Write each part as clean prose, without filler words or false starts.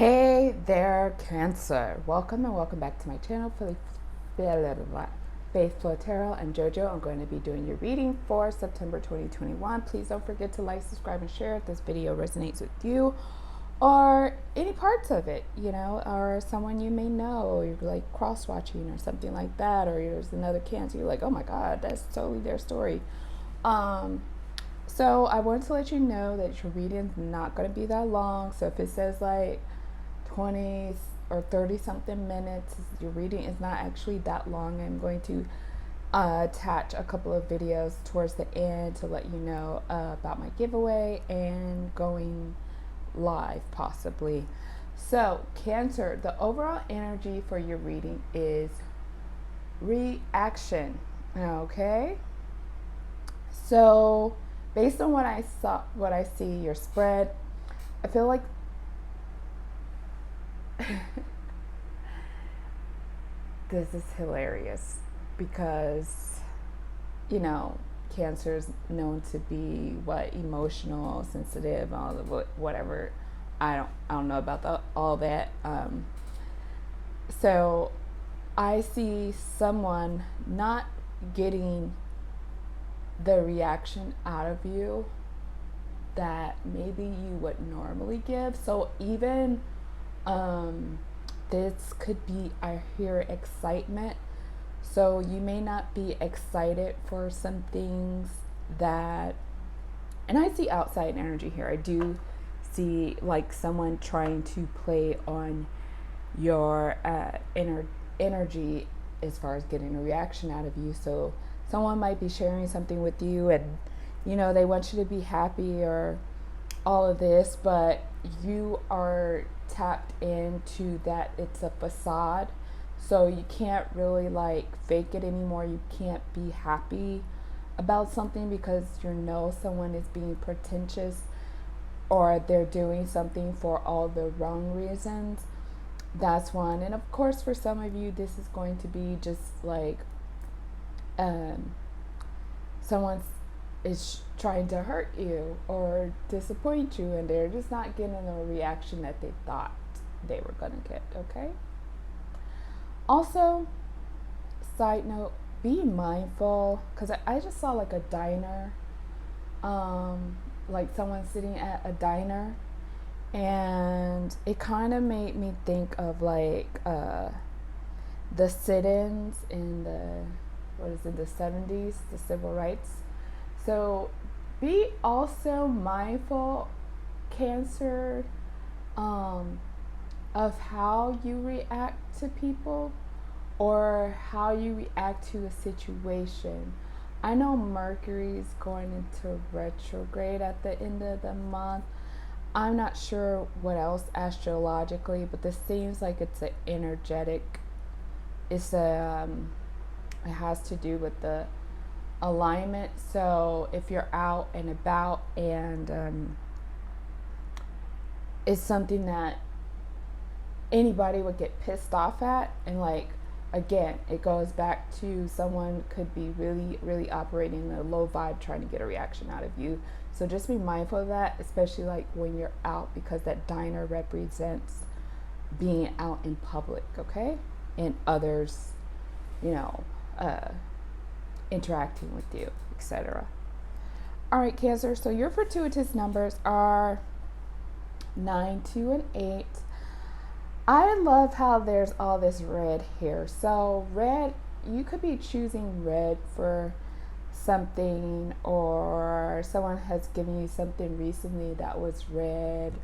Hey there, Cancer. Welcome and welcome back to my channel for Faith Flow Tarot. I'm JoJo. I'm going to be doing your reading for September 2021. Please don't forget to like, subscribe, and share if this video resonates with you or any parts of it, or someone you may know, you're like cross-watching or something like that, or there's another Cancer, you're like, oh my God, that's totally their story. So I wanted to let you know that your reading's not going to be that long. So if it says like 20 or 30 something minutes, your reading is not actually that long. I'm going to attach a couple of videos towards the end to let you know about my giveaway and going live possibly. So Cancer, the overall energy for your reading is reaction. Okay, so based on what I see, your spread, I feel like this is hilarious because, Cancer is known to be emotional, sensitive, all the whatever. I don't know about all that. So I see someone not getting the reaction out of you that maybe you would normally give. So even this could be, I hear excitement. So you may not be excited for some things that, and I see outside energy here. I do see like someone trying to play on your inner energy as far as getting a reaction out of you. So someone might be sharing something with you and, they want you to be happy or all of this, but you are tapped into that it's a facade. So you can't really like fake it anymore. You can't be happy about something because someone is being pretentious or they're doing something for all the wrong reasons. That's one. And of course, for some of you, this is going to be just like someone is trying to hurt you or disappoint you, and they're just not getting the reaction that they thought they were going to get, okay? Also, side note, be mindful, because I just saw like a diner, like someone sitting at a diner, and it kind of made me think of like the sit-ins in the 70s, the civil rights. So be also mindful, Cancer, of how you react to people or how you react to a situation. I know Mercury's going into retrograde at the end of the month. I'm not sure what else astrologically, but this seems like it's an energetic. It has to do with the alignment. So if you're out and about and it's something that anybody would get pissed off at, and like again, it goes back to someone could be really, really operating in a low vibe trying to get a reaction out of you. So just be mindful of that, especially like when you're out, because that diner represents being out in public, okay? And others, interacting with you, etc. All right, Cancer, so your fortuitous numbers are 9, 2, and 8. I love how there's all this red here. So red, you could be choosing red for something, or someone has given you something recently that was red.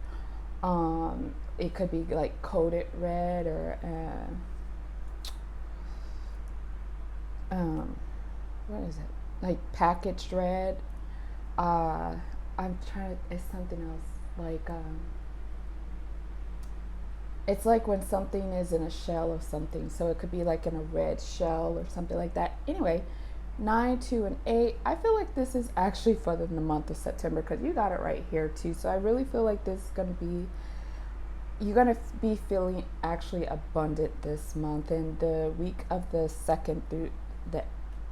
It could be like coded red or what is it? Like packaged red. I'm trying to, it's something else. Like, it's like when something is in a shell of something. So it could be like in a red shell or something like that. Anyway, 9, 2, and 8. I feel like this is actually for the month of September because you got it right here too. So I really feel like this is going to be, you're going to be feeling actually abundant this month. And the week of the 2nd through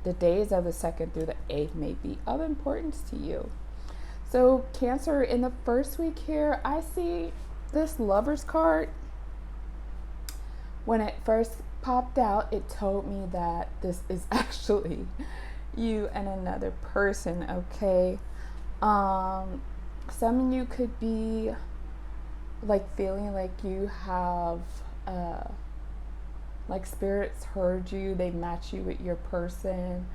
the days of the 2nd through the 8th may be of importance to you. So Cancer, in the first week here, I see this Lover's card, when it first popped out, it told me that this is actually you and another person, okay? Some of you could be like feeling like you have like spirits heard you, they match you with your person,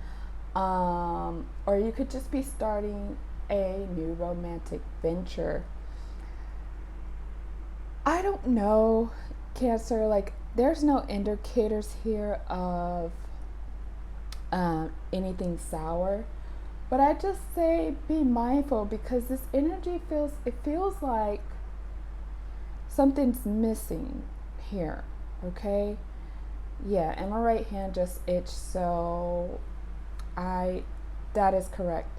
or you could just be starting a new romantic venture. I don't know, Cancer, like there's no indicators here of anything sour, but I just say be mindful, because this energy feels like something's missing here, okay? Yeah, and my right hand just itched, so that is correct.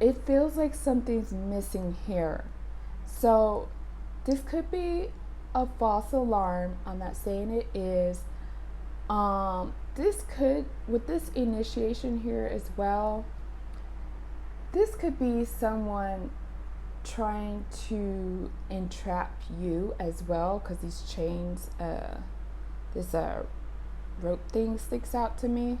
It feels like something's missing here. So this could be a false alarm. I'm not saying it is. This could, with this initiation here as well, this could be someone trying to entrap you as well, because these chains, this rope thing sticks out to me.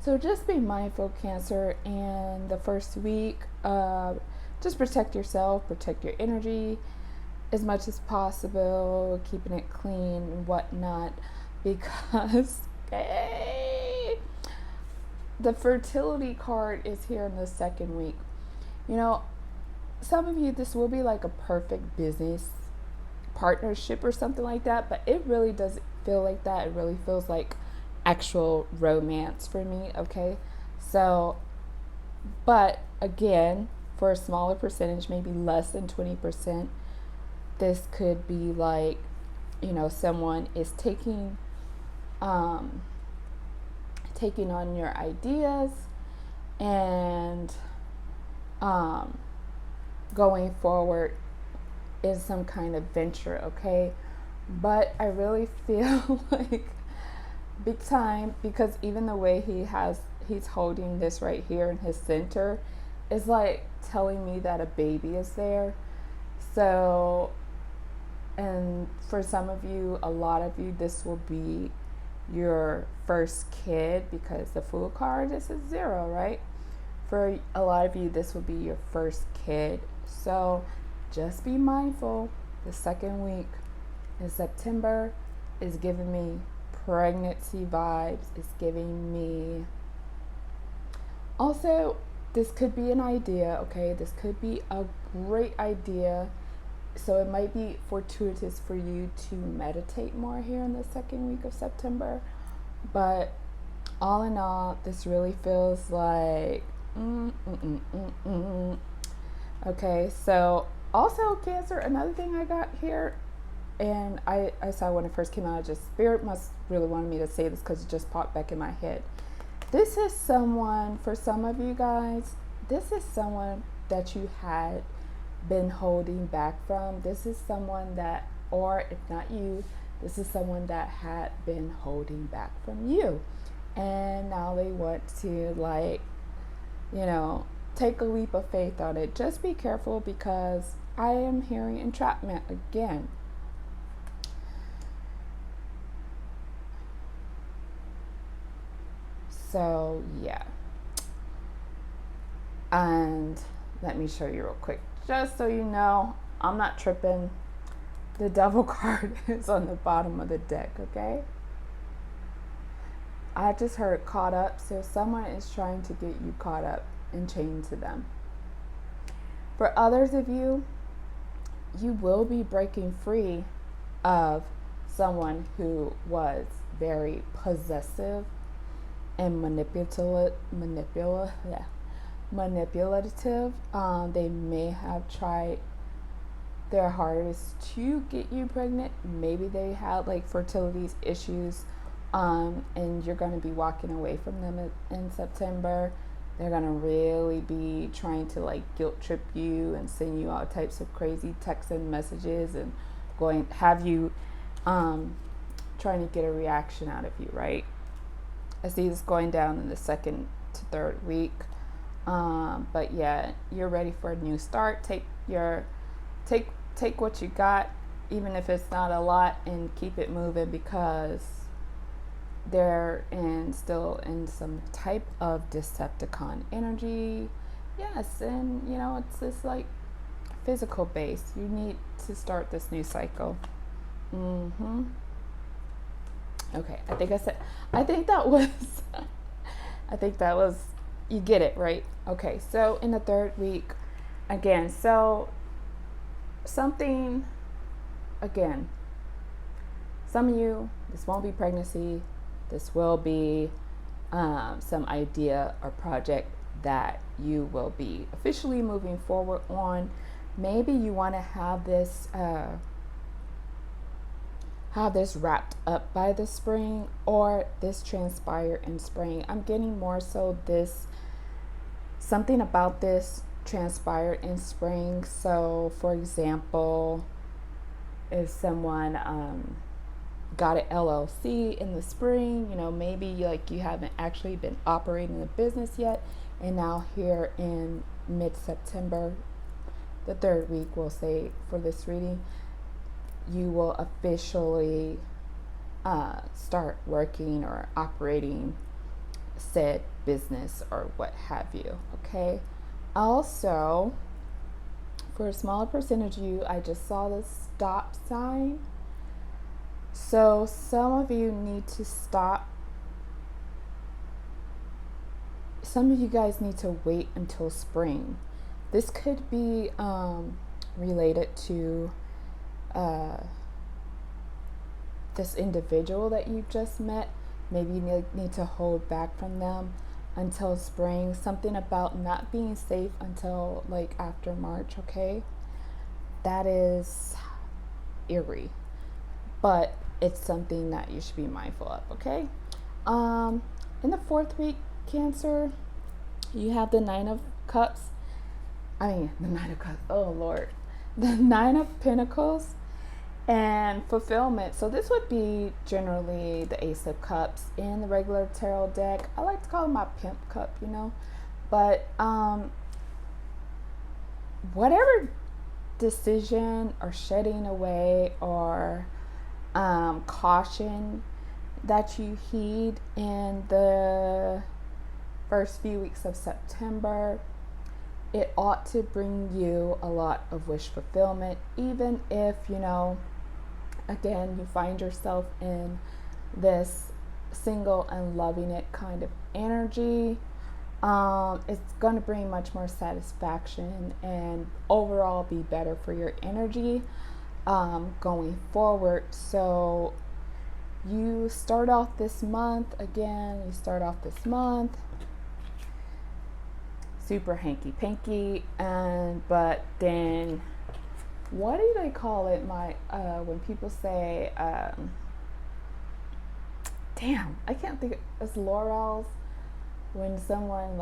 So just be mindful, Cancer, and the first week, just protect yourself, protect your energy as much as possible, keeping it clean and whatnot, because the fertility card is here in the second week. You know, some of you, this will be like a perfect business partnership or something like that, but it really doesn't feel like that. It really feels like actual romance for me, okay? So, but again, for a smaller percentage, maybe less than 20%, this could be like, you know, someone is taking on your ideas and going forward in some kind of venture, okay? But I really feel like big time, because even the way he's holding this right here in his center is like telling me that a baby is there. So, and for some of you, a lot of you, this will be your first kid, because the Fool card, this is 0, right? For a lot of you, this will be your first kid. So just be mindful. The second week in September is giving me pregnancy vibes. It's giving me, also, this could be an idea, okay? This could be a great idea. So it might be fortuitous for you to meditate more here in the second week of September. But all in all, this really feels like Okay, so also Cancer, another thing I got here, and I saw when it first came out, Spirit must really wanted me to say this because it just popped back in my head. This is someone, for some of you guys, this is someone that you had been holding back from. This is someone that, or if not you, this is someone that had been holding back from you. And now they want to, like, you know, take a leap of faith on it. Just be careful, because I am hearing entrapment again. So yeah, and let me show you real quick, just so you know I'm not tripping. The Devil card is on the bottom of the deck, okay? I just heard caught up, so someone is trying to get you caught up and chained to them. For others of you, you will be breaking free of someone who was very possessive and manipulative. They may have tried their hardest to get you pregnant. Maybe they had like fertility issues, and you're going to be walking away from them in September. They're going to really be trying to like guilt trip you and send you all types of crazy texts and messages and have you trying to get a reaction out of you, right? I see this going down in the second to third week. But yeah, you're ready for a new start. Take take what you got, even if it's not a lot, and keep it moving, because they're still in some type of Decepticon energy. Yes, and it's this like physical base. You need to start this new cycle. Okay, I think that was I think that was, you get it, right? Okay, so in the third week, again, so something, again, some of you, this won't be pregnancy, this will be some idea or project that you will be officially moving forward on. Maybe you want to have this wrapped up by the spring, or this transpire in spring. I'm getting more so this, something about this transpired in spring. So for example, if someone got an LLC in the spring, maybe like you haven't actually been operating the business yet, and now here in mid-September, the third week, we'll say for this reading, you will officially start working or operating said business or what have you. Okay. Also, for a smaller percentage of you, I just saw this stop sign. So some of you need to stop. Some of you guys need to wait until spring. This could be related to this individual that you just met. Maybe you need to hold back from them until spring. Something about not being safe until like after March, okay? That is eerie, but it's something that you should be mindful of, okay? In the fourth week, Cancer, you have the Nine of Cups. The Nine of Cups, oh Lord. The Nine of Pentacles and fulfillment. So this would be generally the Ace of Cups in the regular tarot deck. I like to call it my pimp cup, but whatever decision or shedding away or caution that you heed in the first few weeks of September, it ought to bring you a lot of wish fulfillment, even if, again, you find yourself in this single and loving it kind of energy. It's going to bring much more satisfaction and overall be better for your energy going forward. So you start off this month, super hanky-panky, but then, what do they call it? When people say, damn, I can't think. It's laurels. When someone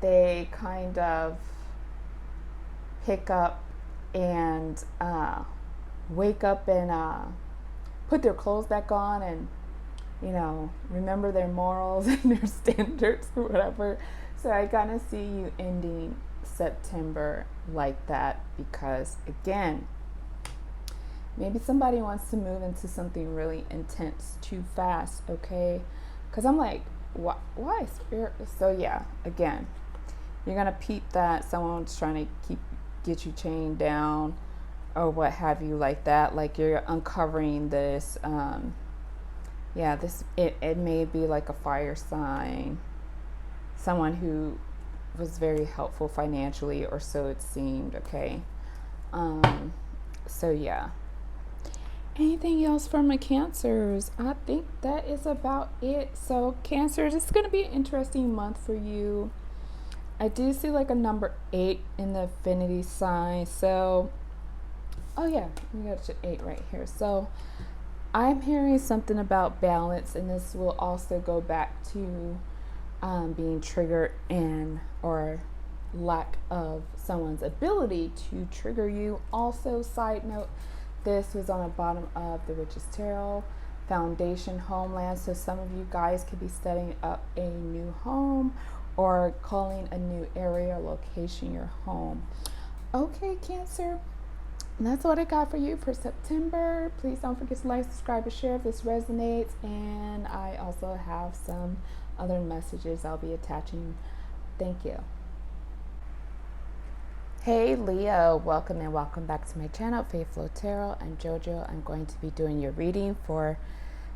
they kind of pick up and wake up and put their clothes back on and remember their morals and their standards or whatever. So I kind of see you ending September like that, because again, maybe somebody wants to move into something really intense too fast, okay? Because I'm like, why spirit? So yeah, again, you're going to peep that someone's trying to get you chained down or what have you like that. Like you're uncovering this, it may be like a fire sign, someone who was very helpful financially, or so it seemed, okay? So yeah. Anything else for my Cancers? I think that is about it. So Cancers, it's going to be an interesting month for you. I do see like a number 8 in the affinity sign. So, oh yeah, we got 8 right here. So I'm hearing something about balance, and this will also go back to being triggered or lack of someone's ability to trigger you. Also, side note, this was on the bottom of the Witch's Tarot Foundation Homeland. So some of you guys could be setting up a new home or calling a new area or location your home. Okay, Cancer, that's what I got for you for September. Please don't forget to like, subscribe, and share if this resonates. And I also have some other messages I'll be attaching. Thank you. Hey Leo, welcome and welcome back to my channel, Faith Flow Tarot. I'm Jojo. I'm going to be doing your reading for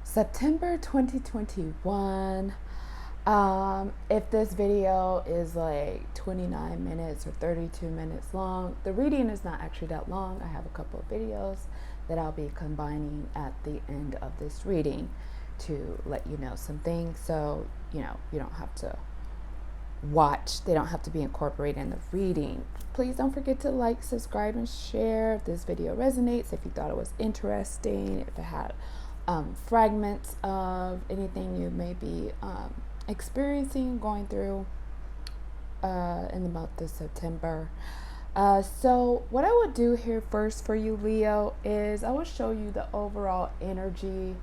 September 2021. If this video is like 29 minutes or 32 minutes long, the reading is not actually that long. I have a couple of videos that I'll be combining at the end of this reading to let you know some things, so you don't have to watch, they don't have to be incorporated in the reading. Please don't forget to like, subscribe, and share if this video resonates, if you thought it was interesting, if it had fragments of anything you may be experiencing, going through in the month of September. So what I would do here first for you, Leo, is I will show you the overall energy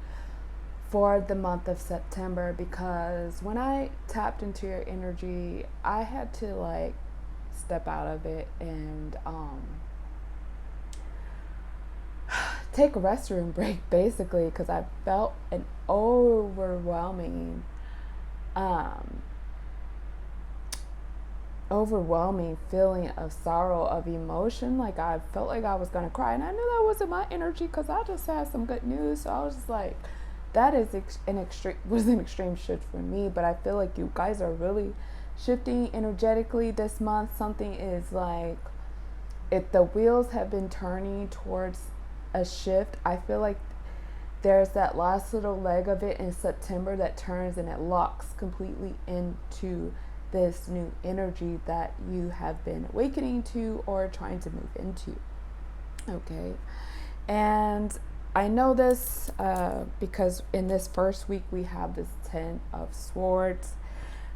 for the month of September, because when I tapped into your energy, I had to like step out of it and take a restroom break, basically, because I felt an overwhelming feeling of sorrow, of emotion. Like I felt like I was gonna cry, and I knew that wasn't my energy because I just had some good news. So I was just like, that is an extreme shift for me. But I feel like you guys are really shifting energetically this month. Something is like, if the wheels have been turning towards a shift, I feel like there's that last little leg of it in September that turns and it locks completely into this new energy that you have been awakening to or trying to move into. Okay. And I know this because in this first week we have this 10 of Swords.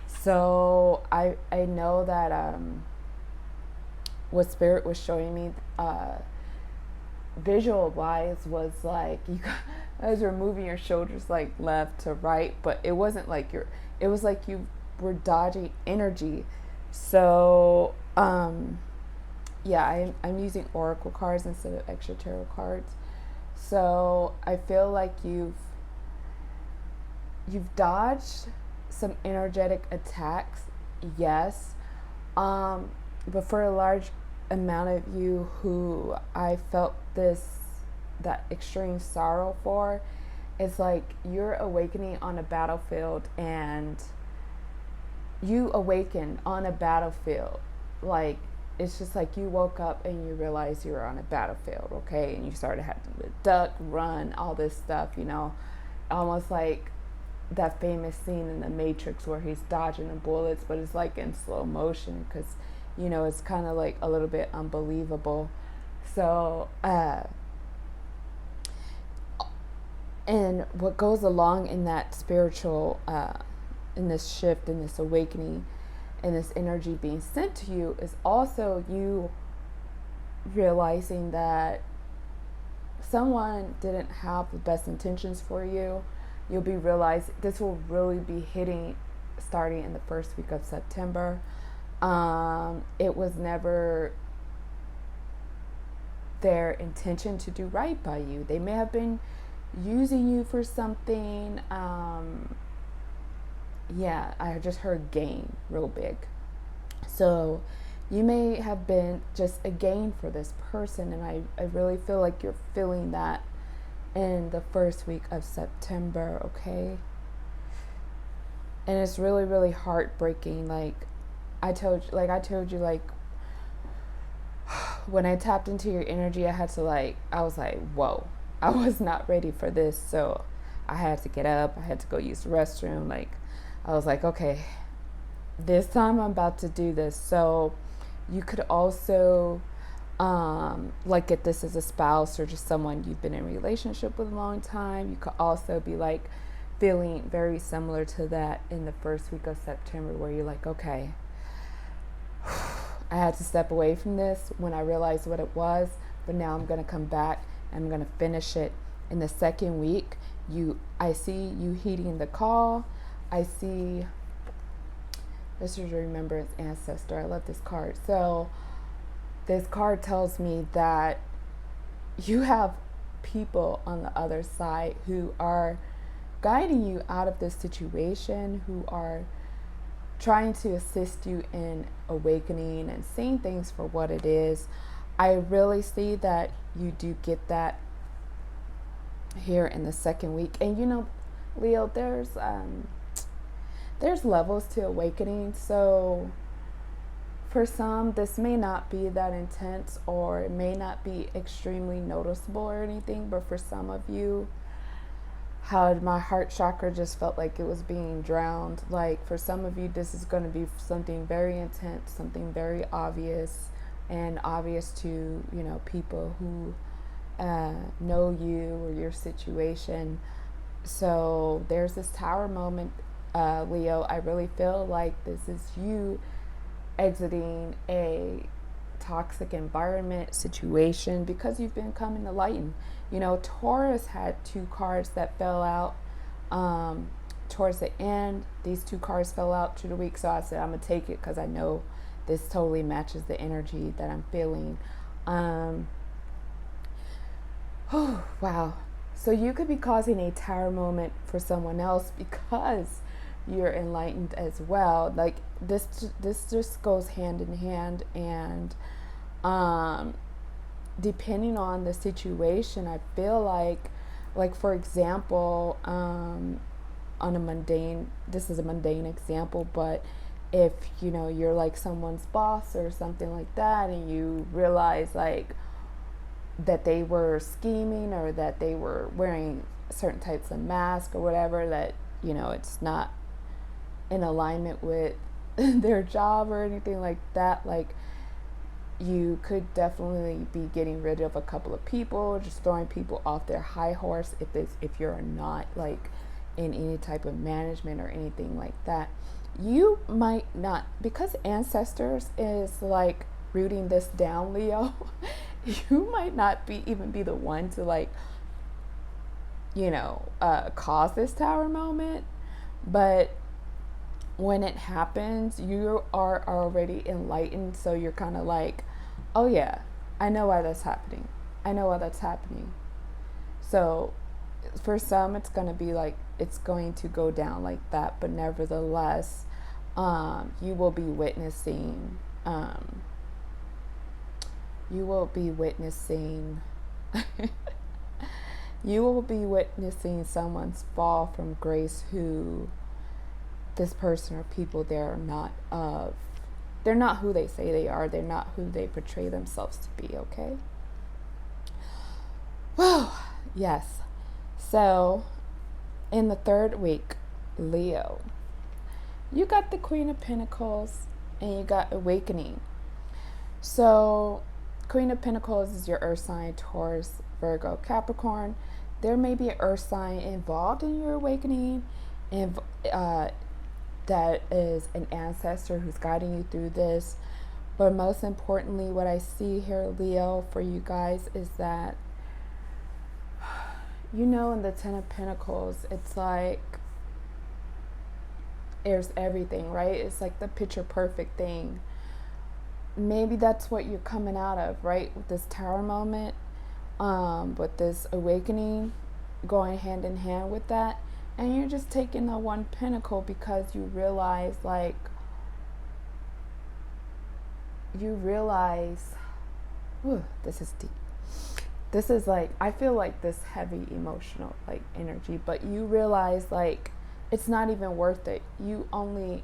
So I know that what Spirit was showing me visual wise was like you guys were moving your shoulders like left to right, but it wasn't like it was like you were dodging energy. So yeah, I'm using oracle cards instead of extra tarot cards. So I feel like you've dodged some energetic attacks, yes, but for a large amount of you who I felt that extreme sorrow for, it's like you're awakening on a battlefield, and you awakened on a battlefield. Like, it's just like you woke up and you realized you were on a battlefield, okay? And you started having to duck, run, all this stuff, almost like that famous scene in The Matrix where he's dodging the bullets, but it's like in slow motion because, it's kind of like a little bit unbelievable. So, and what goes along in that spiritual, in this shift, in this awakening, and this energy being sent to you is also you realizing that someone didn't have the best intentions for you. You'll be realizing this will really be hitting starting in the first week of September. It was never their intention to do right by you. They may have been using you for something. Yeah, I just heard gain real big. So you may have been just a gain for this person, and I really feel like you're feeling that in the first week of September, okay? And it's really, really heartbreaking. Like I told you, when I tapped into your energy, I was like, whoa, I was not ready for this. So I had to get up, I had to go use the restroom. Like, I was like, okay, this time I'm about to do this. So you could also, like, if this is a spouse or just someone you've been in a relationship with a long time, you could also be like feeling very similar to that in the first week of September, where you're like, okay, I had to step away from this when I realized what it was, but now I'm going to come back and I'm going to finish it. In the second week, I see you heeding the call. I see This is Remembrance Ancestor. I love this card. So this card tells me that you have people on the other side who are guiding you out of this situation, who are trying to assist you in awakening and seeing things for what it is. I really see that you do get that here in the second week. And you know, Leo, there's levels to awakening. So for some, this may not be that intense, or it may not be extremely noticeable or anything, but for some of you, how my heart chakra just felt like it was being drowned. Like for some of you, this is going to be something very intense, something very obvious, and obvious to, you know, people who know you or your situation. So there's this tower moment, Leo. I really feel like this is you exiting a toxic environment situation because you've been coming to lighten. You know, Taurus had two cards that fell out towards the end. These two cards fell out through the week, so I said I'm gonna take it because I know this totally matches the energy that I'm feeling. Wow. So you could be causing a tower moment for someone else because you're enlightened as well. Like this just goes hand in hand, and depending on the situation, I feel like for example, on a mundane, this is a mundane example, but if you know you're like someone's boss or something like that, and you realize like that they were scheming, or that they were wearing certain types of mask or whatever, that you know it's not in alignment with their job or anything like that, like you could definitely be getting rid of a couple of people, just throwing people off their high horse if you're not like in any type of management or anything like that. You might not, because ancestors is like rooting this down, Leo. You might not even be the one to like, you know, cause this tower moment, but when it happens, you are already enlightened, so you're kind of like, oh yeah, I know why that's happening. I know why that's happening. So for some, it's going to be like, it's going to go down like that, but nevertheless, you will be witnessing, you will be witnessing someone's fall from grace, who this person or people, they're not who they say they are. They're not who they portray themselves to be, okay? Well, yes. So in the third week, Leo, you got the Queen of Pentacles and you got awakening. So Queen of Pentacles is your earth sign, Taurus, Virgo, Capricorn. There may be an earth sign involved in your awakening, and that is an ancestor who's guiding you through this. But most importantly, what I see here, Leo, for you guys is that, you know, in the Ten of Pentacles, it's like there's everything, right? It's like the picture perfect thing. Maybe that's what you're coming out of, right? With this tower moment, with this awakening going hand in hand with that. And you're just taking the one pentacle because you realize, like, this is deep. This is like, I feel like this heavy emotional, like, energy, but you realize, like, it's not even worth it. You only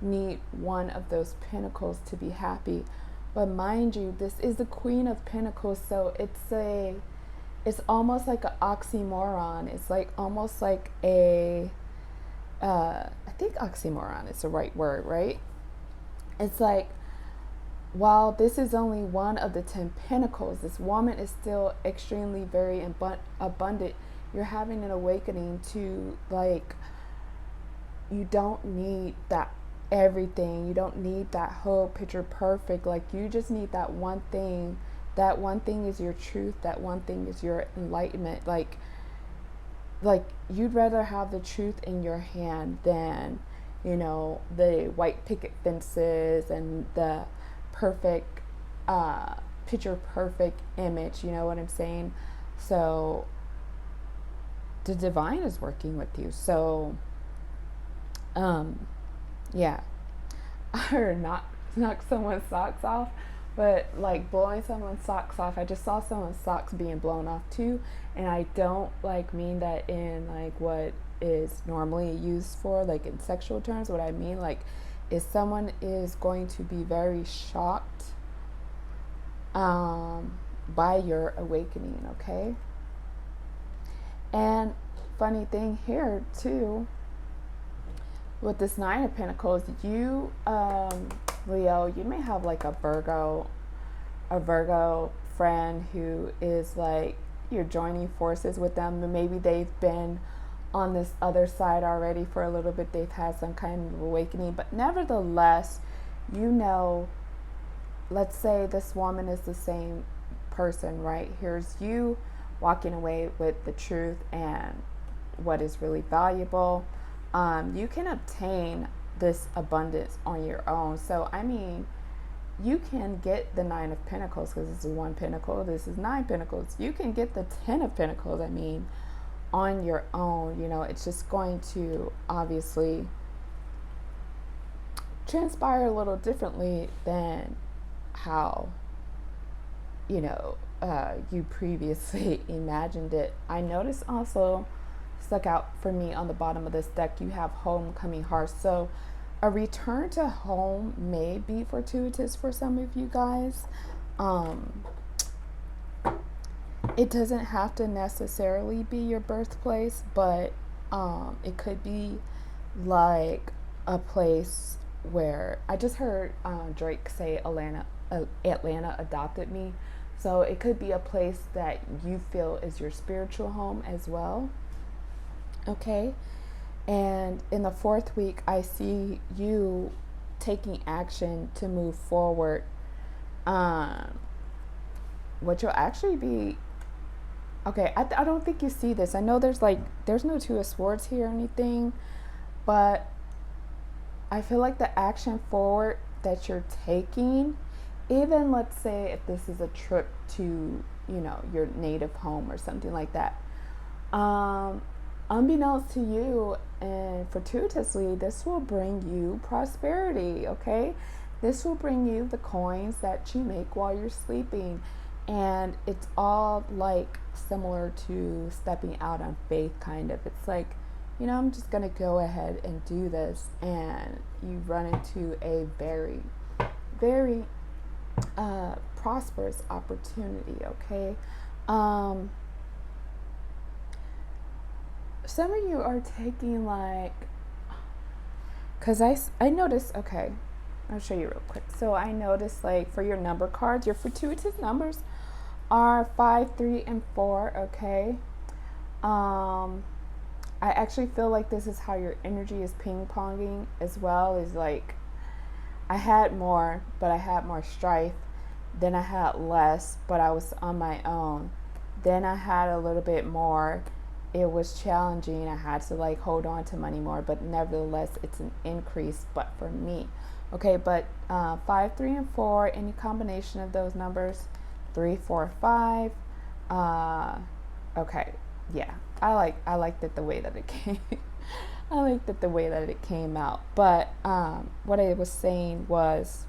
need one of those pentacles to be happy. But mind you, this is the Queen of Pentacles, so it's almost like an oxymoron. It's like almost like I think oxymoron is the right word, right? It's like, while this is only one of the 10 pentacles, this woman is still extremely very abundant. You're having an awakening to, like, you don't need that everything. You don't need that whole picture perfect. Like, you just need that one thing. That one thing is your truth. That one thing is your enlightenment. Like you'd rather have the truth in your hand than the white picket fences and the perfect, picture perfect image. You know what I'm saying? So the divine is working with you. So, yeah, or knock someone's socks off, but like blowing someone's socks off. I just saw someone's socks being blown off too, and I don't like mean that in like what is normally used for like in sexual terms. What I mean like is someone is going to be very shocked by your awakening, okay? And funny thing here too, with this Nine of Pentacles, you, Leo, you may have like a Virgo friend who is like you're joining forces with them, and maybe they've been on this other side already for a little bit. They've had some kind of awakening, but nevertheless, let's say this woman is the same person, right? Here's you walking away with the truth and what is really valuable. You can obtain this abundance on your own. So, I mean, you can get the Nine of Pentacles because this is one pentacle. This is 9 pentacles. You can get the 10 of Pentacles, I mean, on your own. It's just going to obviously transpire a little differently than how, you previously imagined it. I noticed also stuck out for me on the bottom of this deck, you have homecoming hearts. So a return to home may be fortuitous for some of you guys. It doesn't have to necessarily be your birthplace, but it could be like a place where I just heard Drake say Atlanta adopted me. So it could be a place that you feel is your spiritual home as well. Okay. And in the 4th week, I see you taking action to move forward. What you'll actually be, okay, I don't think you see this. I know there's no 2 of Swords here or anything, but I feel like the action forward that you're taking, even let's say if this is a trip to, your native home or something like that, unbeknownst to you and fortuitously, this will bring you prosperity, okay? This will bring you the coins that you make while you're sleeping. And it's all like similar to stepping out on faith, kind of. It's like, I'm just going to go ahead and do this. And you run into a very, very prosperous opportunity, okay? Some of you are taking because I noticed, okay, I'll show you real quick. So I noticed for your number cards, your fortuitous numbers are 5, 3, and 4, okay? I actually feel like this is how your energy is ping-ponging as well, is I had more, but I had more strife. Then I had less, but I was on my own. Then I had a little bit more. It was challenging. I had to hold on to money more, but nevertheless, it's an increase, but for me. Okay, but 5, 3, and 4, any combination of those numbers, 3, 4, 5. Okay, yeah, I liked it the way that it came. I liked it the way that it came out. But what I was saying was,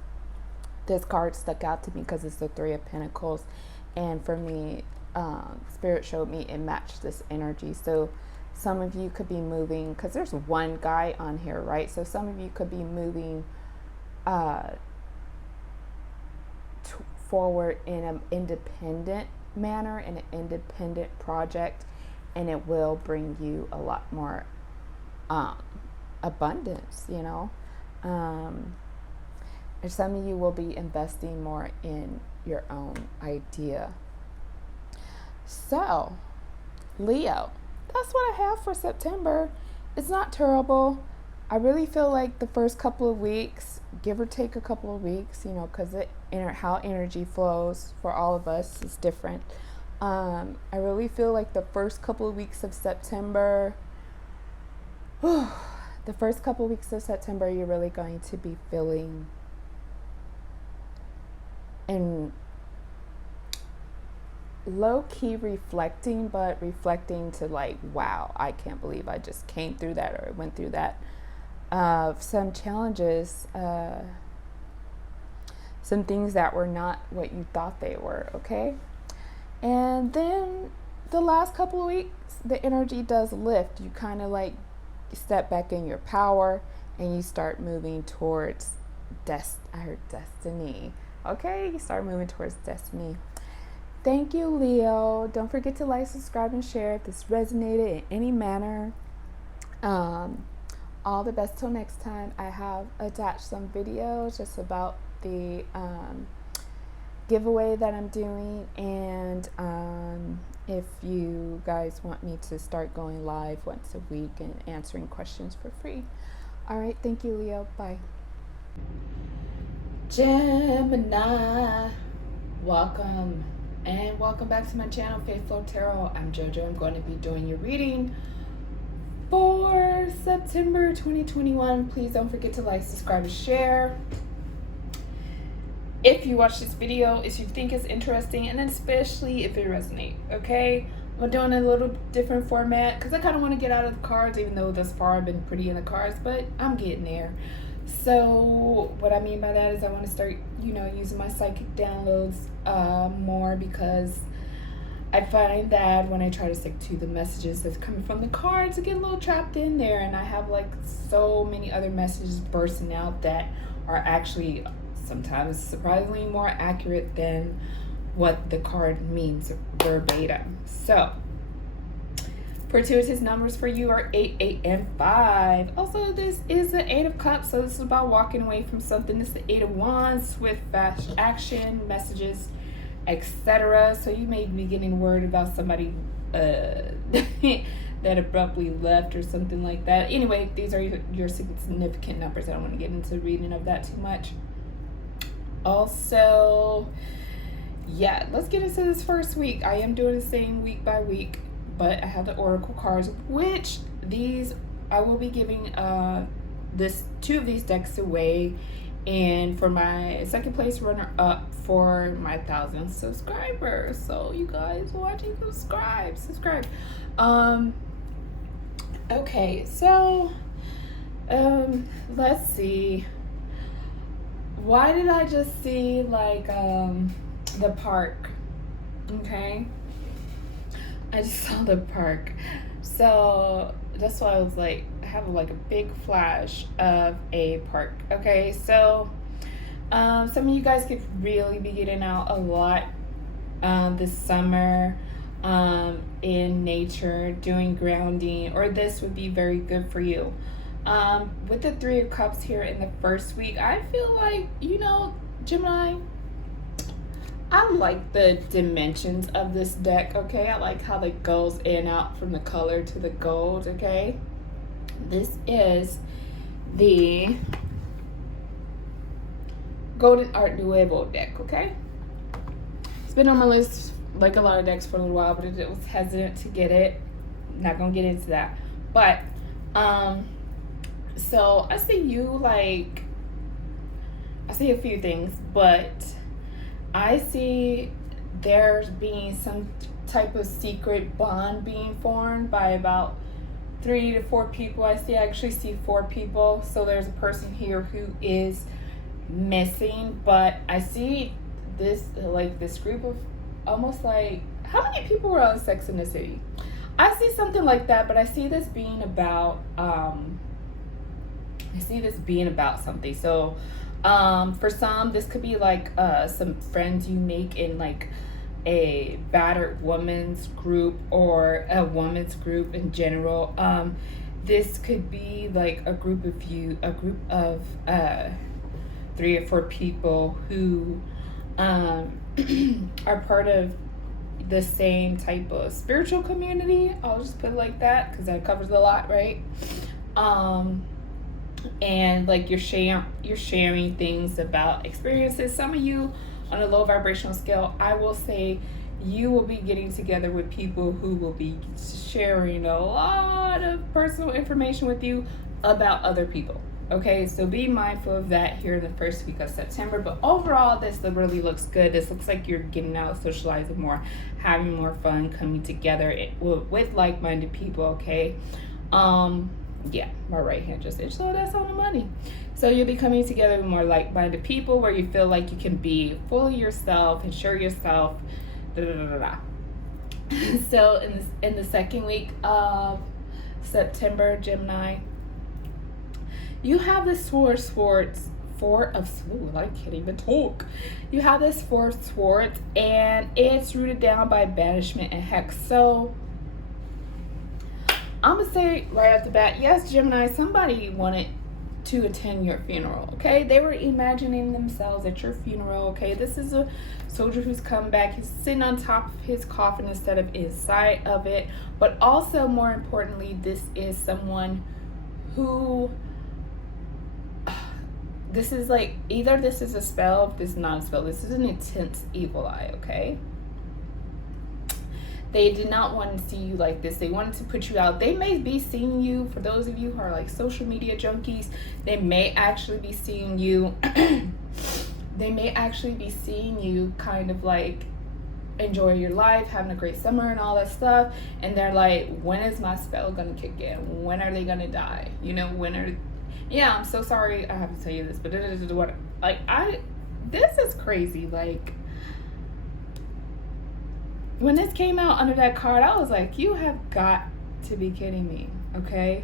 this card stuck out to me because it's the 3 of Pentacles, and for me, Spirit showed me it matched this energy. So some of you could be moving, because there's one guy on here, right? So some of you could be moving forward in an independent manner, in an independent project, and it will bring you a lot more abundance, and some of you will be investing more in your own idea. So, Leo, that's what I have for September. It's not terrible. I really feel like the first couple of weeks, give or take a couple of weeks, because how energy flows for all of us is different. I really feel like the first couple of weeks of September, the first couple weeks of September, you're really going to be feeling and low-key reflecting, but reflecting to like, wow, I can't believe I just came through that or went through that. Some challenges, some things that were not what you thought they were, okay? And then the last couple of weeks, the energy does lift. You kind of like step back in your power and you start moving towards destiny. Okay, you start moving towards destiny. Thank you, Leo. Don't forget to like, subscribe, and share if this resonated in any manner. All the best till next time. I have attached some videos just about the giveaway that I'm doing, and if you guys want me to start going live once a week and answering questions for free. All right, thank you, Leo. Bye. Gemini, welcome and welcome back to my channel, Faith Flow Tarot. I'm JoJo. I'm going to be doing your reading for September 2021. Please don't forget to like, subscribe, and share if you watch this video, if you think it's interesting, and then especially if it resonates. Okay, I'm doing a little different format because I kind of want to get out of the cards, even though thus far I've been pretty in the cards, but I'm getting there. So what I mean by that is I want to start, using my psychic downloads more, because I find that when I try to stick to the messages that's coming from the cards, I get a little trapped in there, and I have like so many other messages bursting out that are actually sometimes surprisingly more accurate than what the card means verbatim. So fortuitous numbers for you are 8, 8, and 5. Also, this is the 8 of Cups, so this is about walking away from something. This is the 8 of Wands, swift, fast action, messages, etc. So you may be getting word about somebody that abruptly left or something like that. Anyway, these are your significant numbers. I don't want to get into the reading of that too much. Also, yeah, let's get into this first week. I am doing the same week by week, but I have the oracle cards, which these I will be giving two of these decks away, and for my second place runner up for my 1,000 subscribers. So you guys watching, subscribe. Okay, so let's see. Why did I just see like the park? Okay, I just saw the park, so that's why I was like, I have like a big flash of a park. Okay, so some of you guys could really be getting out a lot this summer in nature, doing grounding, or this would be very good for you. With the 3 of Cups here in the first week, I feel like, Gemini, I like the dimensions of this deck, okay? I like how it goes in and out from the color to the gold, okay? This is the Golden Art Nuevo deck, okay? It's been on my list, like a lot of decks, for a little while, but it was hesitant to get it. Not gonna get into that. But, so I see I see a few things, but I see there's being some type of secret bond being formed by about 3 to 4 people. I actually see 4 people. So there's a person here who is missing, but I see this group of almost like, how many people were on Sex and the City? I see something like that, but I see this being about something. So for some, this could be like some friends you make in like a battered woman's group or a woman's group in general. This could be like a group of 3 or 4 people who are part of the same type of spiritual community. I'll just put it like that because that covers a lot, right? And like you're sharing things about experiences. Some of you on a low vibrational scale, I will say you will be getting together with people who will be sharing a lot of personal information with you, about other people. Okay, so be mindful of that here in the first week of September. But overall, this really looks good. This looks like you're getting out, socializing more, having more fun, coming together with like-minded people. Okay, yeah, my right hand just itched, so that's on the money. So you'll be coming together with more like-minded people where you feel like you can be fully yourself and share yourself. Da, da, da, da, da. So in the second week of September, Gemini, you have this four of swords. I can't even talk. You have this four of swords, and it's rooted down by banishment and hex. So I'm gonna say right off the bat, yes, Gemini, somebody wanted to attend your funeral. Okay, they were imagining themselves at your funeral. Okay, this is a soldier who's come back. He's sitting on top of his coffin instead of inside of it. But also, more importantly, this is someone who, this is like, either this is a spell, this is not a spell, this is an intense evil eye. Okay, they did not want to see you like this. They wanted to put you out. They may be seeing you, for those of you who are like social media junkies, they may actually be seeing you they may actually be seeing you kind of like enjoy your life, having a great summer and all that stuff, and they're like, when is my spell gonna kick in? When are they gonna die? You know, when are, yeah, I'm so sorry I have to tell you this, but what, like, this is crazy. Like, when this came out under that card, I was like, you have got to be kidding me. Okay,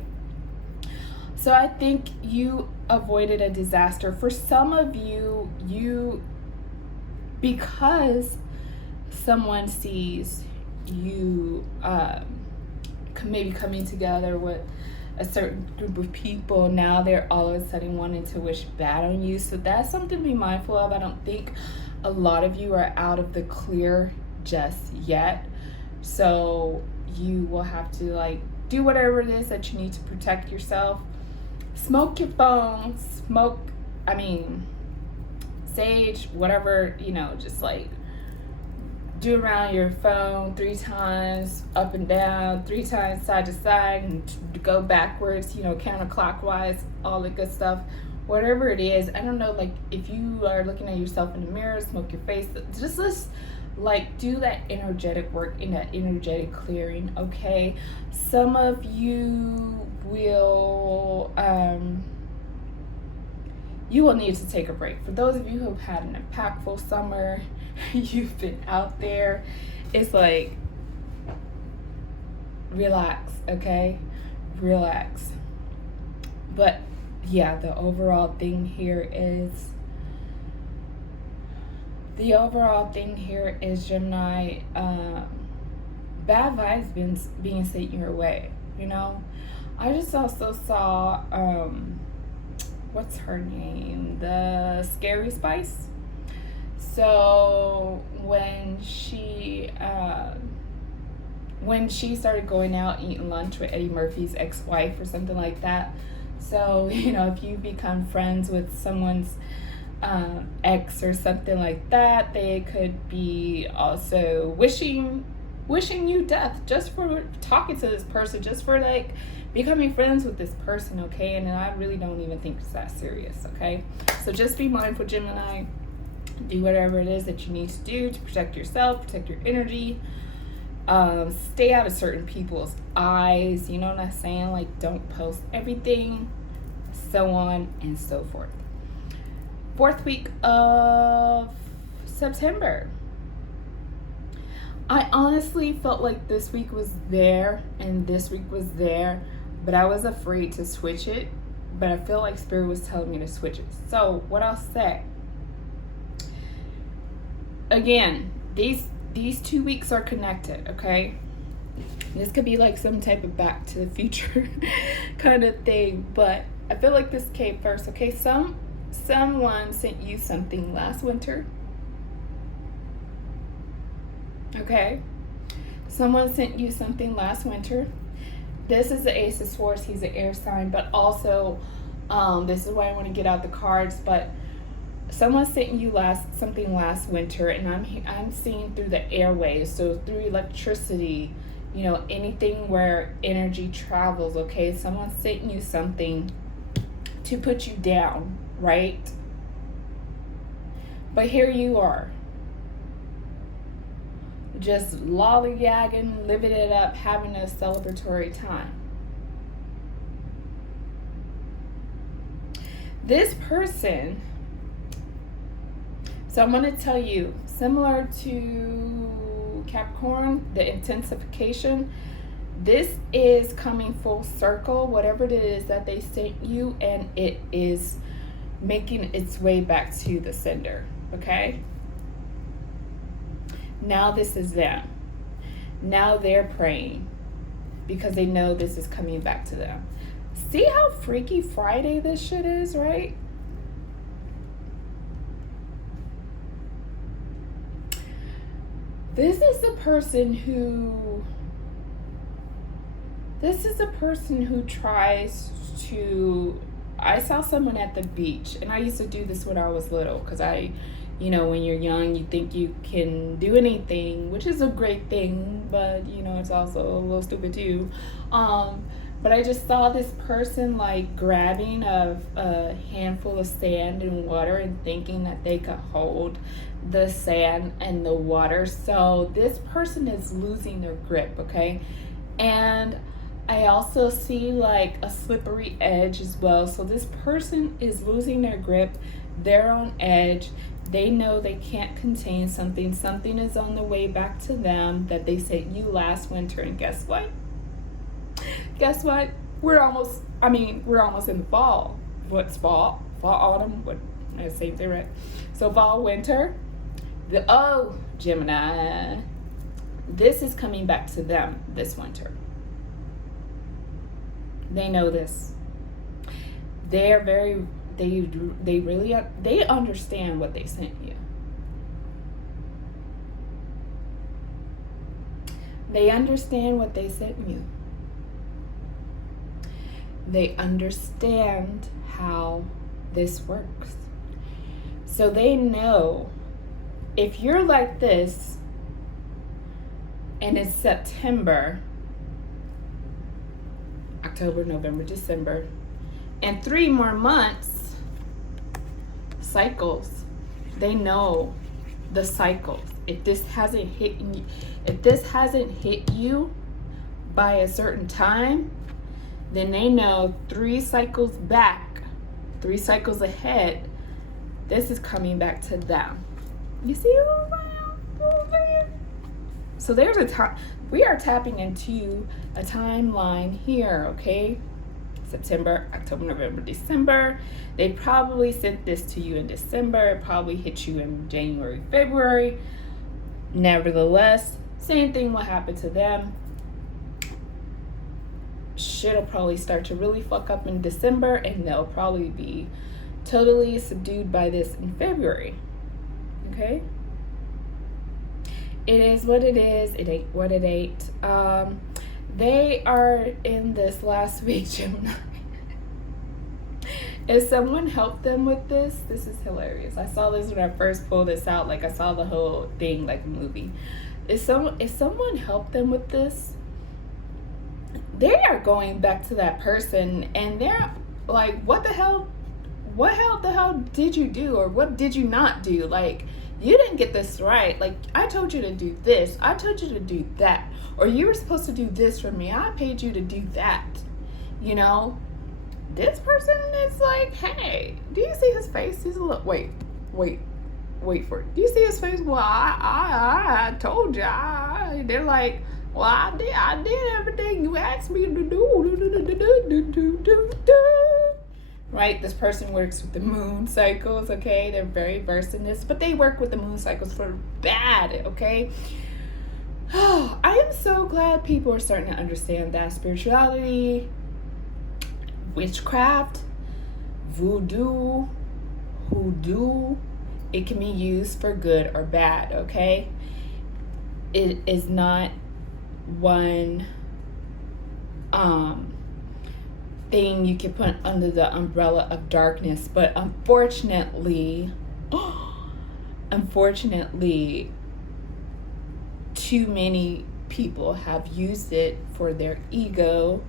so I think you avoided a disaster. For some of you, because someone sees you maybe coming together with a certain group of people, now they're all of a sudden wanting to wish bad on you. So that's something to be mindful of. I don't think a lot of you are out of the clear just yet. So you will have to like do whatever it is that you need to protect yourself. Smoke your phone, sage, whatever, you know, just like do around your phone 3 times up and down, 3 times side to side, and go backwards, you know, counterclockwise, all the good stuff. Whatever it is, I don't know, like if you are looking at yourself in the mirror, smoke your face, just let's like do that energetic work, in that energetic clearing. Okay, some of you will need to take a break. For those of you who have had an impactful summer, you've been out there, it's like, relax. Okay, relax. But yeah, the overall thing here is Gemini, bad vibes being sent your way, you know. I just also saw what's her name, the Scary Spice. So when she started going out eating lunch with Eddie Murphy's ex-wife or something like that. So, you know, if you become friends with someone's ex or something like that, they could be also wishing you death just for talking to this person, just for like becoming friends with this person. Okay, and I really don't even think it's that serious. Okay, so just be mindful, Gemini. Do whatever it is that you need to do to protect yourself, protect your energy. Stay out of certain people's eyes, you know what I'm saying? Like, don't post everything, so on and so forth. 4th week of September. I honestly felt like this week was there and this week was there, but I was afraid to switch it. But I feel like Spirit was telling me to switch it. So what I'll say, again, these 2 weeks are connected, okay? This could be like some type of Back to the Future kind of thing, but I feel like this came first, okay? Someone sent you something last winter, okay? Someone sent you something last winter. This is the Ace of Swords. He's an air sign, but also, this is why I want to get out the cards, but someone sent you something last winter, and I'm seeing through the airwaves, so through electricity, you know, anything where energy travels, okay? Someone sent you something to put you down, right? But here you are, just lollygagging, living it up, having a celebratory time. This person, so I'm going to tell you, similar to Capricorn, the intensification, this is coming full circle, whatever it is that they sent you, and it is making its way back to the sender, okay? Now this is them. Now they're praying because they know this is coming back to them. See how Freaky Friday this shit is, right? This is the person who tries to, I saw someone at the beach, and I used to do this when I was little, because you know, when you're young, you think you can do anything, which is a great thing, but, you know, it's also a little stupid too. But I just saw this person like grabbing a handful of sand and water and thinking that they could hold the sand and the water. So this person is losing their grip, okay? And I also see like a slippery edge as well. So this person is losing their grip. They're on edge. They know they can't contain something. Something is on the way back to them that they sent you last winter. And guess what? Guess what? We're almost in the fall. What's fall? Fall, autumn? What? I say it right. So fall, winter. Gemini. This is coming back to them this winter. They know this. They understand what they sent you. They understand what they sent you. They understand how this works. So they know if you're like this and it's September, October, November, December, and 3 more months, cycles. They know the cycles. If this hasn't hit you by a certain time, then they know 3 cycles back, 3 cycles ahead, this is coming back to them. You see what I'm saying? So there's a time, we are tapping into a timeline here, okay? September, October, November, December. They probably sent this to you in December. It probably hit you in January, February. Nevertheless, same thing will happen to them. Shit'll probably start to really fuck up in December, and they'll probably be totally subdued by this in February. Okay? It is what it is. It ain't what it ain't. They are in this last week, Gemini. If someone helped them with this, this is hilarious. I saw this when I first pulled this out. Like, I saw the whole thing like a movie. If someone helped them with this, they are going back to that person, and they're like, what the hell did you do, or what did you not do? Like, you didn't get this right. Like, I told you to do this, I told you to do that, or you were supposed to do this for me, I paid you to do that. You know, this person is like, hey, do you see his face? He's a little, wait for it. Do you see his face? Well, I told you. They're like, well, I did everything you asked me to do. Right? This person works with the moon cycles, okay? They're very versed in this, but they work with the moon cycles for bad, okay? Oh, I am so glad people are starting to understand that spirituality, witchcraft, voodoo, hoodoo, it can be used for good or bad, okay? It is not one thing you can put under the umbrella of darkness, but unfortunately, too many people have used it for their ego,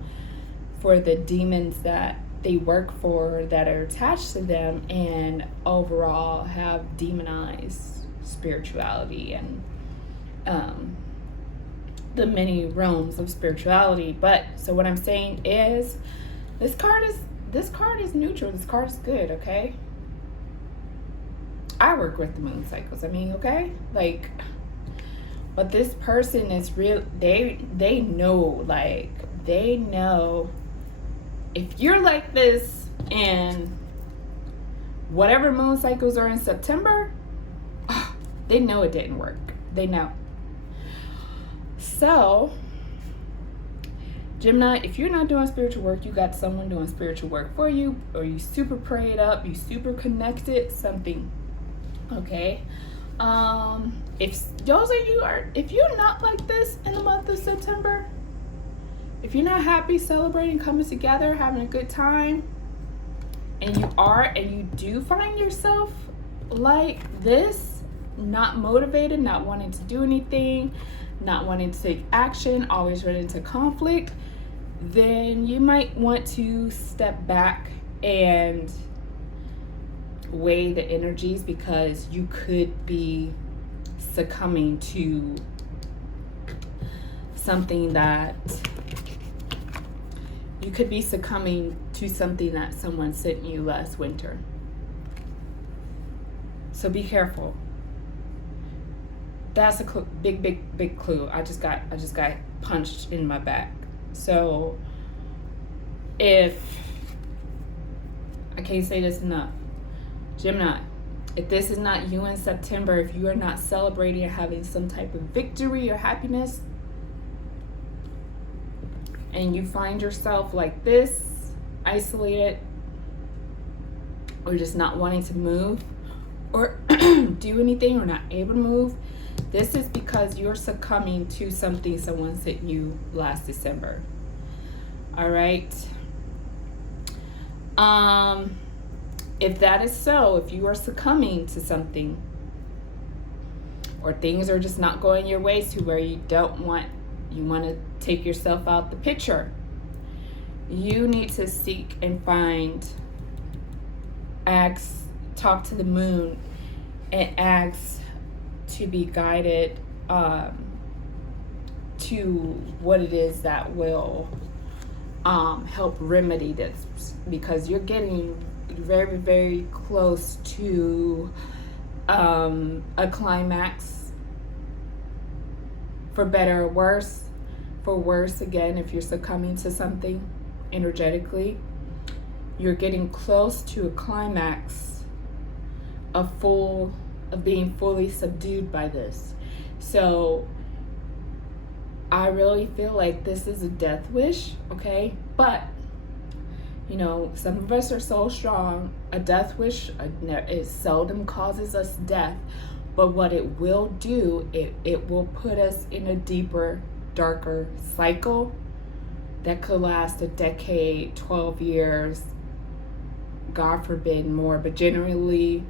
for the demons that they work for that are attached to them, and overall have demonized spirituality and the many realms of spirituality. But so what I'm saying is this card is neutral. This card is good, okay? I work with the moon cycles. I mean, okay? Like, but this person is real. They know, like, they know if you're like this and whatever moon cycles are in September, they know it didn't work. They know. So, Gemini, if you're not doing spiritual work, you got someone doing spiritual work for you, or you super prayed up, you super connected, something. Okay? If those of you are, if you're not like this in the month of September, if you're not happy, celebrating, coming together, having a good time, and you do find yourself like this, not motivated, not wanting to do anything, not wanting to take action, always running into conflict, then you might want to step back and weigh the energies, because you could be succumbing to something that someone sent you last winter. So be careful. That's a big clue. I just got punched in my back. So if I can't say this enough, Gemini, if this is not you in September, if you are not celebrating or having some type of victory or happiness, and you find yourself like this, isolated, or just not wanting to move or do anything, or not able to move, this is because you're succumbing to something someone sent you last December. All right. If that is so, if you are succumbing to something, or things are just not going your way to where you want to take yourself out the picture, you need to seek and find, talk to the moon and ask to be guided to what it is that will help remedy this, because you're getting very, very close to a climax, for better or worse. For worse, again, if you're succumbing to something energetically, you're getting close to a climax of being fully subdued by this. So I really feel like this is a death wish, okay? But some of us are so strong. A death wish, it seldom causes us death, but what it will do, it will put us in a deeper, darker cycle that could last a decade, 12 years, God forbid more, but generally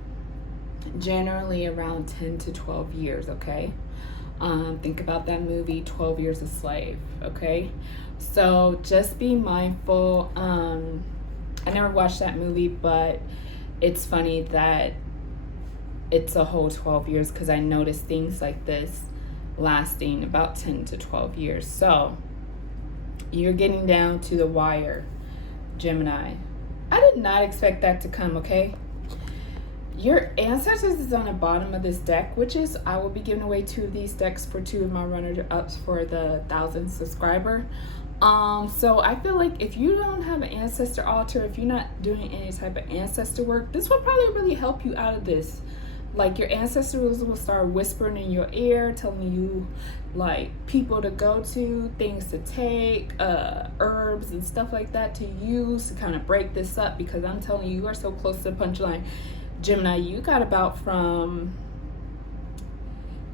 around 10 to 12 years, okay? Think about that movie, 12 Years a Slave, okay? So just be mindful. I never watched that movie, but it's funny that it's a whole 12 years, because I noticed things like this lasting about 10 to 12 years. So you're getting down to the wire, Gemini. I did not expect that to come, okay? Your ancestors is on the bottom of this deck, which is, I will be giving away 2 of these decks for 2 of my runner-ups for the 1,000 subscriber. So I feel like if you don't have an ancestor altar, if you're not doing any type of ancestor work, this will probably really help you out of this. Like, your ancestors will start whispering in your ear, telling you like people to go to, things to take, herbs and stuff like that to use to kind of break this up, because I'm telling you, you are so close to the punchline. Gemini, you got about from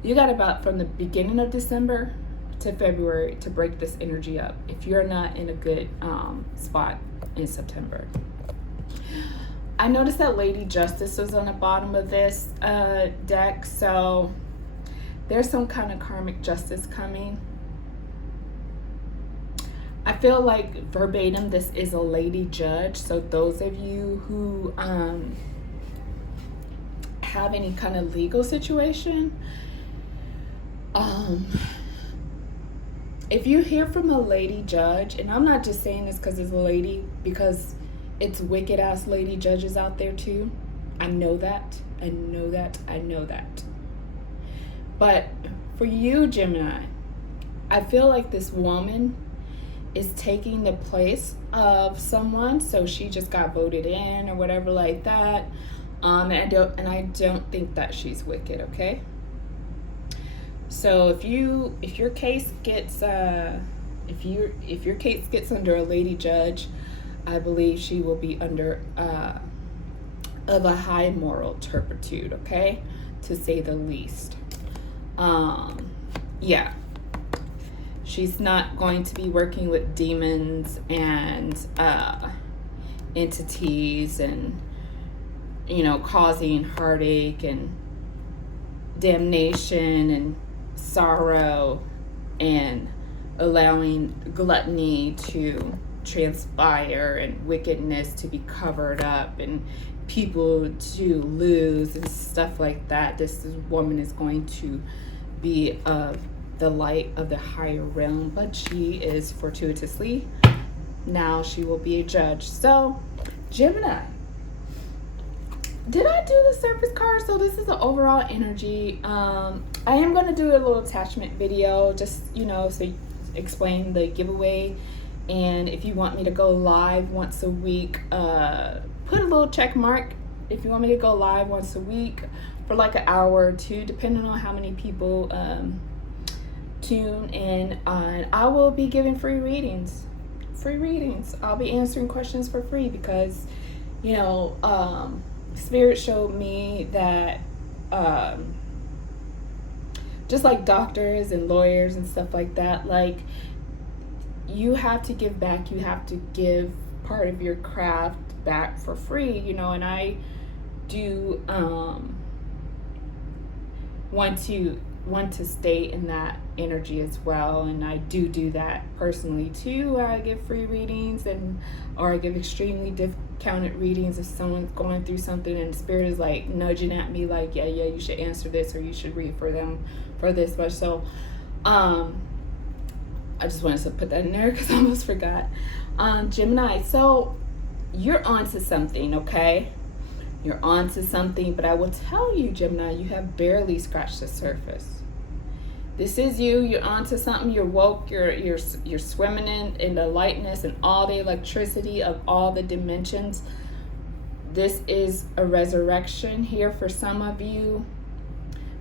the beginning of December to February to break this energy up, if you're not in a good spot in September. I noticed that Lady Justice was on the bottom of this deck, so there's some kind of karmic justice coming. feel like verbatim this is a lady judge. So those of you who have any kind of legal situation, if you hear from a lady judge, and I'm not just saying this because it's a lady, because it's wicked ass lady judges out there too. I know that. I know that. I know that. But for you, Gemini, I feel like this woman is taking the place of someone. So she just got voted in or whatever like that. And I don't think that she's wicked, okay? So if your case gets if your case gets under a lady judge, I believe she will be under of a high moral turpitude, okay, to say the least. Yeah, she's not going to be working with demons and entities and, you know, causing heartache and damnation and sorrow and allowing gluttony to transpire and wickedness to be covered up and people to lose and stuff like that. This woman is going to be of the light of the higher realm, but she is fortuitously, now she will be a judge. So Gemini, did I do the surface card? So this is the overall energy. I am going to do a little attachment video, just, you know, so explain the giveaway. And if you want me to go live once a week, put a little check mark if you want me to go live once a week for like an hour or two, depending on how many people tune in. And I will be giving free readings. I'll be answering questions for free because, you know, Spirit showed me that just like doctors and lawyers and stuff like that, like, you have to give back. You have to give part of your craft back for free, you know. And I do want to stay in that energy as well, and I do that personally too. I give free readings or I give extremely discounted readings if someone's going through something and Spirit is like nudging at me like, yeah, you should answer this or you should read for them for this much. So I just wanted to put that in there because I almost forgot. Gemini, so you're onto something, okay? You're onto something, but I will tell you, Gemini, you have barely scratched the surface. This is you. You're onto something. You're woke. You're swimming in the lightness and all the electricity of all the dimensions. This is a resurrection here for some of you,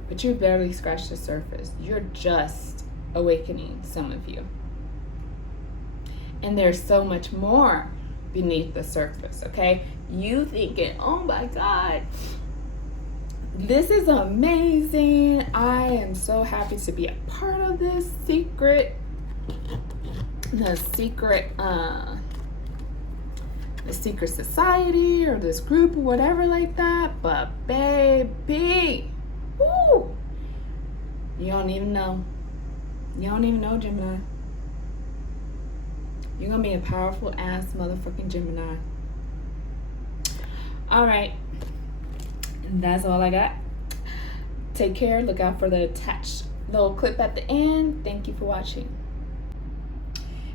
but you barely scratched the surface. You're just awakening, some of you, and there's so much more beneath the surface, okay? You thinking, oh my God, this is amazing, I am so happy to be a part of this secret society or this group or whatever like that. But baby, woo, you don't even know, Gemini. You're gonna be a powerful ass motherfucking Gemini. All right, that's all I got. Take care. Look out for the attached little clip at the end. Thank you for watching.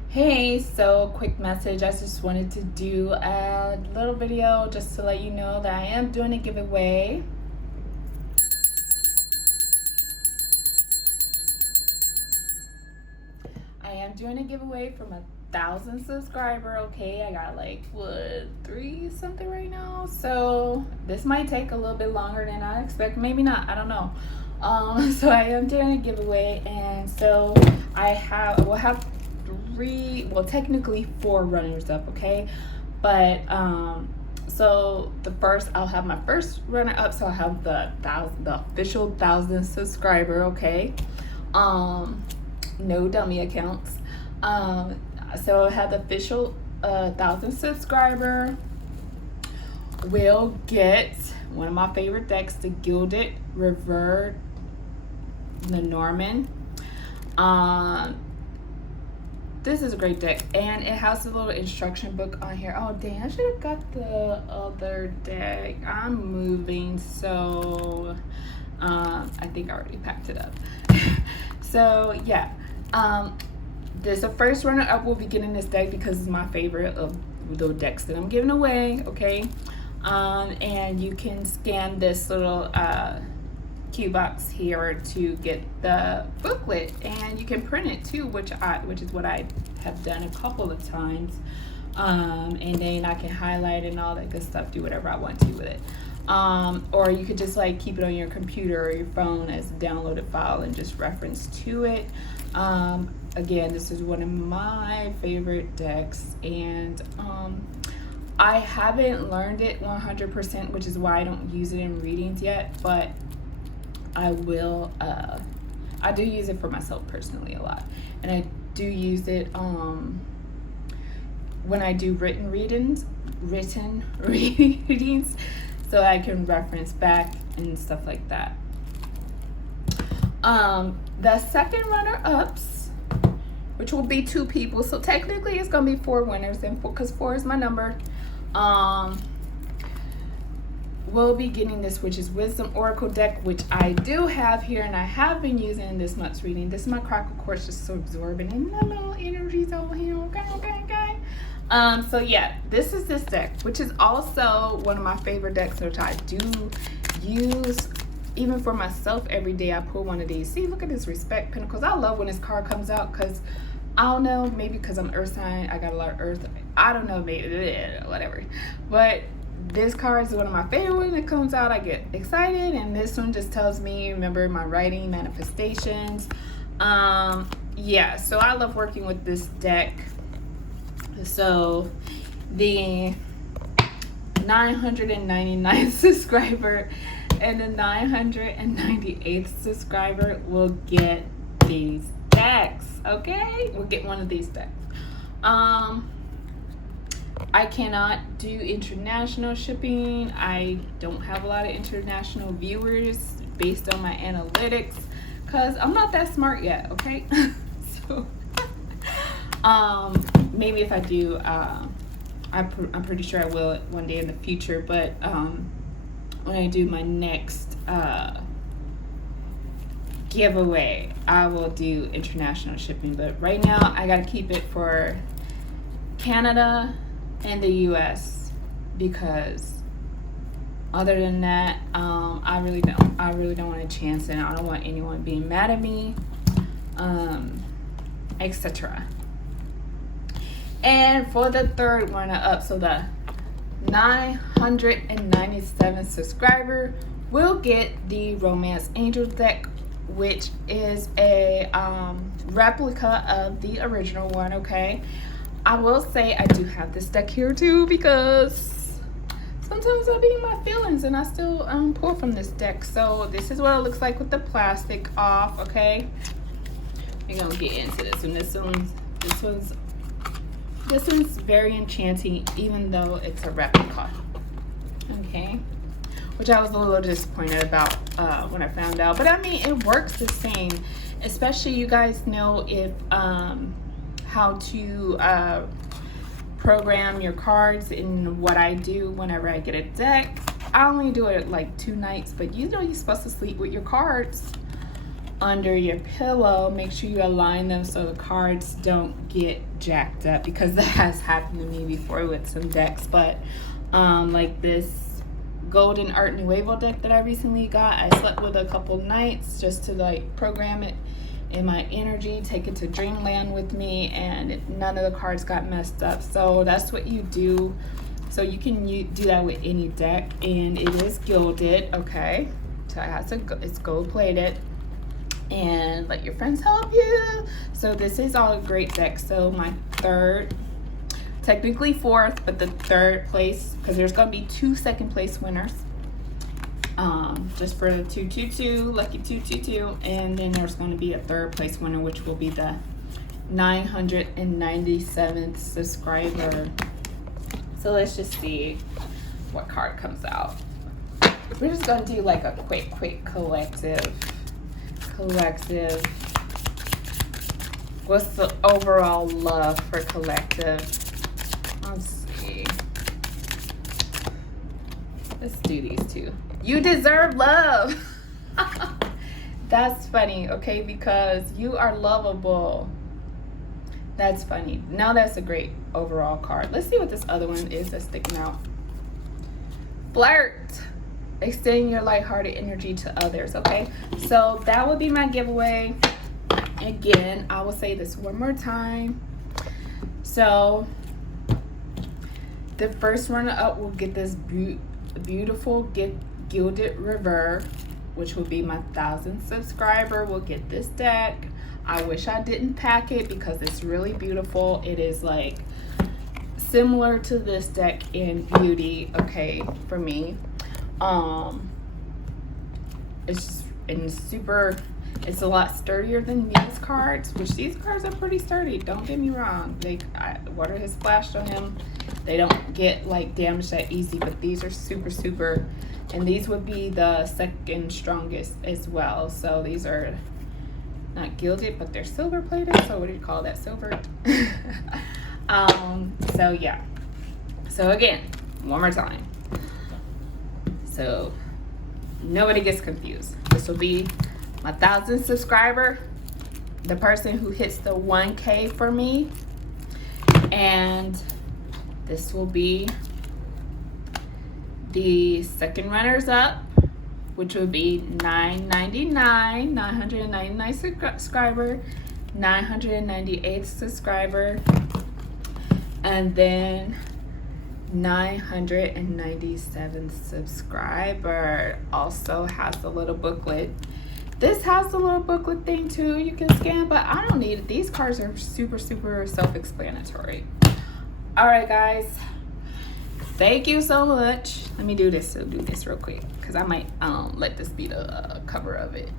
Hey, so quick message. I just wanted to do a little video just to let you know that I am doing a giveaway. I am doing a giveaway from 1,000 subscriber. Okay, I got like 3 something right now, so this might take a little bit longer than I expect, maybe not, I don't know. So I am doing a giveaway, and so we'll have 3, well technically 4 runners up, okay, but so the first, I'll have my first runner up, so I'll have the official 1,000 subscriber, okay, no dummy accounts. So I have the official 1,000 subscriber will get one of my favorite decks, the Gilded Revered Lenormand. this is a great deck, and it has a little instruction book on here. Oh dang, I should have got the other deck. I'm moving, so I think I already packed it up. So yeah, this the first runner up will be getting this deck because it's my favorite of the decks that I'm giving away. Okay, and you can scan this little cue box here to get the booklet, and you can print it too, which is what I have done a couple of times, and then I can highlight and all that good stuff, do whatever I want to with it, or you could just like keep it on your computer or your phone as a downloaded file and just reference to it. Again, this is one of my favorite decks, and I haven't learned it 100%, which is why I don't use it in readings yet, but I will. I do use it for myself personally a lot, and I do use it when I do written readings, so I can reference back and stuff like that. The second runner-ups, which will be 2 people, so technically it's gonna be 4 winners, and because 4 is my number, we'll be getting this, which is Wisdom Oracle deck, which I do have here, and I have been using in this month's reading. This is my crackle quartz, just so absorbent, and my little energies over here. Okay. So yeah, this is this deck, which is also one of my favorite decks, which I do use even for myself every day. I pull one of these. See, look at this Respect Pentacles. I love when this card comes out because I don't know, maybe because I'm earth sign, I got a lot of earth. I don't know, maybe whatever. But this card is one of my favorite. When it comes out, I get excited, and this one just tells me, remember my writing manifestations. Yeah, so I love working with this deck. So the 999th subscriber and the 998th subscriber will get these decks. Okay, we'll get one of these decks. I cannot do international shipping. I don't have a lot of international viewers based on my analytics because I'm not that smart yet. Okay, so maybe if I do, I'm pretty sure I will one day in the future. But when I do my next giveaway, I will do international shipping. But right now, I gotta keep it for Canada and the US, because other than that, I really don't want to chance it. I don't want anyone being mad at me, etc. And for the third runner up, so the 997th subscriber will get the Romance Angel deck, which is a replica of the original one. Okay, I will say I do have this deck here too, because sometimes I be in my feelings and I still pull from this deck. So this is what it looks like with the plastic off. Okay, we're gonna get into this one. This one's very enchanting, even though it's a replica. Okay, which I was a little disappointed about when I found out, but I mean, it works the same. Especially, you guys know if how to program your cards. And what I do whenever I get a deck, I only do it like 2 nights, but you know you're supposed to sleep with your cards under your pillow. Make sure you align them so the cards don't get jacked up, because that has happened to me before with some decks. But like this Golden Art Nuevo deck that I recently got, I slept with a couple nights just to like program it in my energy, take it to dreamland with me, and none of the cards got messed up. So that's what you do. So you can do that with any deck, and it is gilded. Okay, so it's gold plated, and let your friends help you. So this is all a great deck. So my third, technically 4th, but the 3rd place, because there's gonna be 2 second place winners, just for the 222, lucky 222, and then there's going to be a 3rd place winner, which will be the 997th subscriber. So let's just see what card comes out. We're just going to do like a quick collective What's the overall love for collective? Let's see. Let's do these two. You deserve love. That's funny, okay? Because you are lovable. That's funny. Now that's a great overall card. Let's see what this other one is that's sticking out. Flirt. Extend your lighthearted energy to others, okay? So that would be my giveaway. Again, I will say this one more time. So the first runner up will get this beautiful gilded river, which will be my 1,000th subscriber, will get this deck. I wish I didn't pack it because it's really beautiful. It is like similar to this deck in beauty, okay, for me. It's a lot sturdier than these cards, which these cards are pretty sturdy, don't get me wrong. Water has splashed on him. They don't get like damaged that easy, but these are super, and these would be the second strongest as well. So these are not gilded, but they're silver plated. So what do you call that? Silver. So yeah. So again, one more time. So nobody gets confused. This will be my 1,000th subscriber, the person who hits the 1K for me, and this will be the second runners up, which would be 999 subscriber, 998th subscriber, and then 997th subscriber. Also has a little booklet. This has a little booklet thing too you can scan, but I don't need it. These cards are super self-explanatory. All right, guys, thank you so much. Let me do this. Do this real quick because I might let this be the cover of it.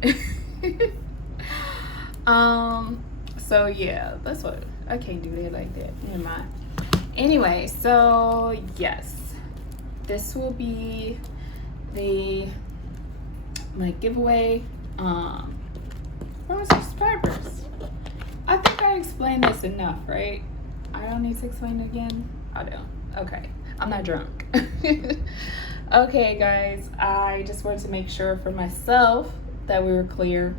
So yeah, that's what I can't do that like that. Never mind. Anyway, so yes, this will be my giveaway for my subscribers. I think I explained this enough, right? I don't need to explain it again. I don't. Okay, I'm not drunk. Okay, guys, I just wanted to make sure for myself that we were clear.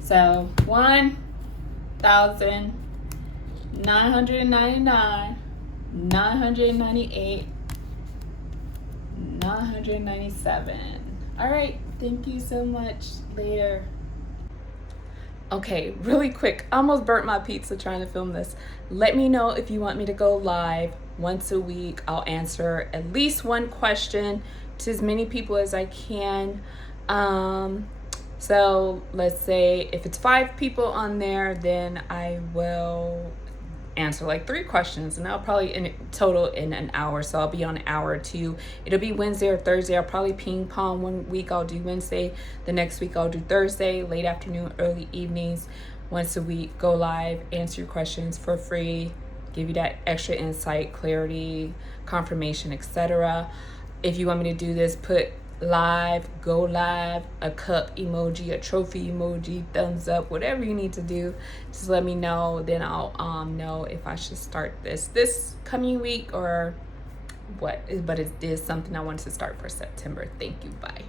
So 1,999, 998, 997. All right, thank you so much. Later. Okay, really quick, I almost burnt my pizza trying to film this. Let me know if you want me to go live once a week. I'll answer at least one question to as many people as I can. So let's say if it's 5 people on there, then I will answer like 3 questions, and I'll probably in total in an hour. So I'll be on an hour or 2. It'll be Wednesday or Thursday. I'll probably ping pong. One week I'll do Wednesday, the next week I'll do Thursday, late afternoon, early evenings. Once a week, go live, answer your questions for free, give you that extra insight, clarity, confirmation, etc. If you want me to do this, put live, go live, a cup emoji, a trophy emoji, thumbs up, whatever you need to do. Just let me know, then I'll know if I should start this coming week or what. But it is something I want to start for September. Thank you. Bye.